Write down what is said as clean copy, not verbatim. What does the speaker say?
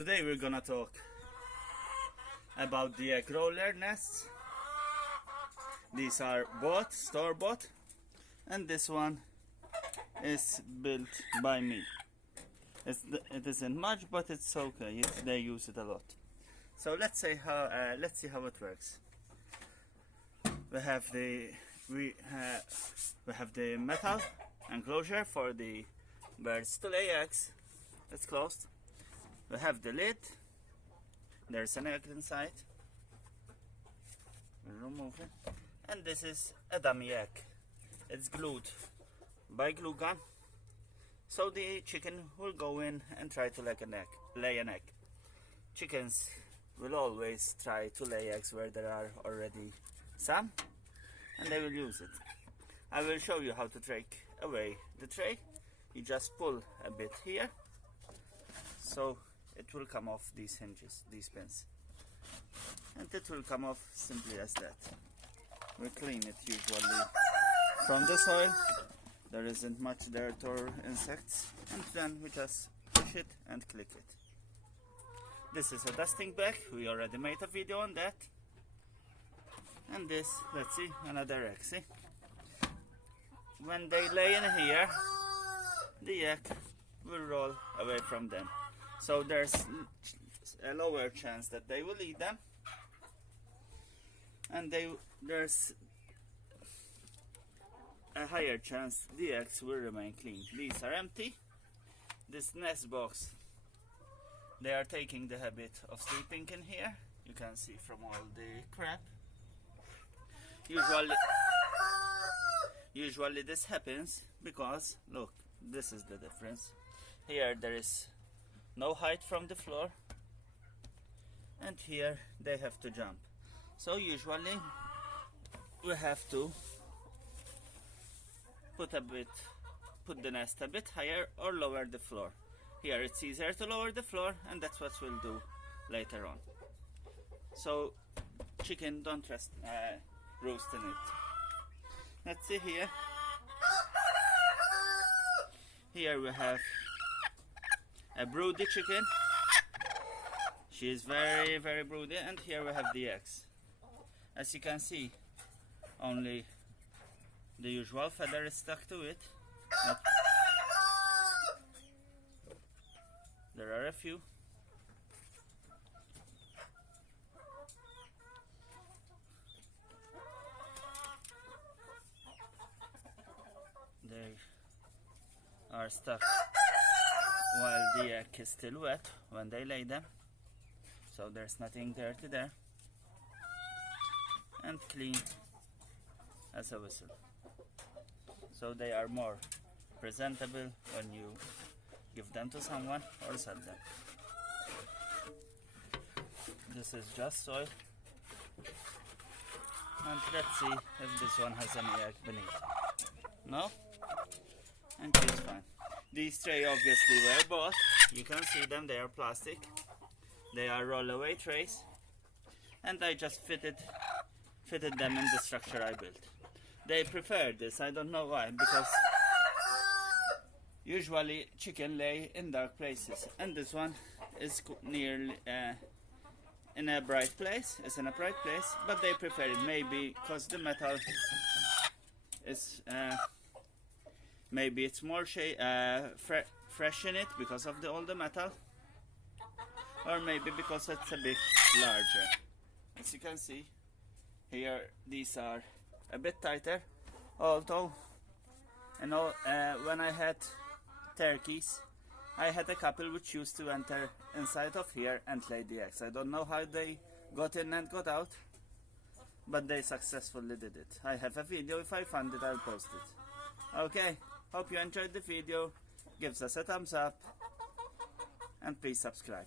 Today we're gonna talk about the egg roller nests. These are bought, store-bought, and this one is built by me. It isn't much, but it's okay. They use it a lot. So let's see how it works. We have the metal enclosure for the birds to lay eggs. It's closed. We have the lid. There's an egg inside. We'll remove it. And this is a dummy egg. It's glued by glue gun. So the chicken will go in and try to lay an egg. Chickens will always try to lay eggs where there are already some, and they will use it. I will show you how to take away the tray. You just pull a bit here, so it will come off these hinges, these pins, and it will come off simply as that. We clean it usually from the soil. There isn't much dirt or insects, and then we just push it and click it. This is a dusting bag. We already made a video on that. And this, let's see, another egg. See, when they lay in here, the egg will roll away from them. So there's a lower chance that they will eat them, and there's a higher chance the eggs will remain clean. These are empty. This nest box, they are taking the habit of sleeping in here. You can see from all the crap. Usually this happens because, look, this is the difference. Here there is no height from the floor, and here they have to jump. So usually we have to put the nest a bit higher or lower the floor. Here it's easier to lower the floor, and that's what we'll do later on. So chicken don't roost in it. Let's see here. Here we have a broody chicken. She is very, very broody, and here we have the eggs. As you can see, only the usual feather is stuck to it. There are a few. They are stuck while the egg is still wet when they lay them. So there's nothing dirty there. And clean as a whistle. So they are more presentable when you give them to someone or sell them. This is just soil. And let's see if this one has any egg beneath. No? And she's fine. These trays obviously were bought. You can see them, they are plastic. They are RollAway trays. And I just fitted them in the structure I built. They prefer this, I don't know why, because usually chicken lay in dark places, and this one is nearly in a bright place. It's in a bright place, but they prefer it, maybe because the metal is maybe it's more fresh in it because of all the metal, or maybe because it's a bit larger. As you can see here, these are a bit tighter, although when I had turkeys, I had a couple which used to enter inside of here and lay the eggs. I don't know how they got in and got out, but they successfully did it. I have a video. If I find it, I'll post it. Okay, hope you enjoyed the video. Give us a thumbs up, and please subscribe.